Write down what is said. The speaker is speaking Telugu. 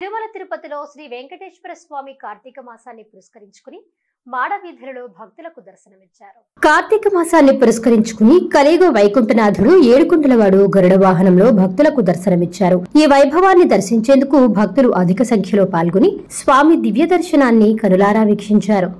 తిరుమల తిరుపతిలో శ్రీ వెంకటేశ్వర స్వామి కార్తీక మాసాన్ని పురస్కరించుకుని మాడవీధులలో భక్తులకు దర్శనమిచ్చారు. కార్తీక మాసాన్ని పురస్కరించుకుని కలియుగ వైకుంఠనాథుడు ఏడుకొండలవాడు గరుడ వాహనంలో భక్తులకు దర్శనమిచ్చారు. ఈ వైభవాన్ని దర్శించేందుకు భక్తులు అధిక సంఖ్యలో పాల్గొని స్వామి దివ్య దర్శనాన్ని కనులారా వీక్షించారు.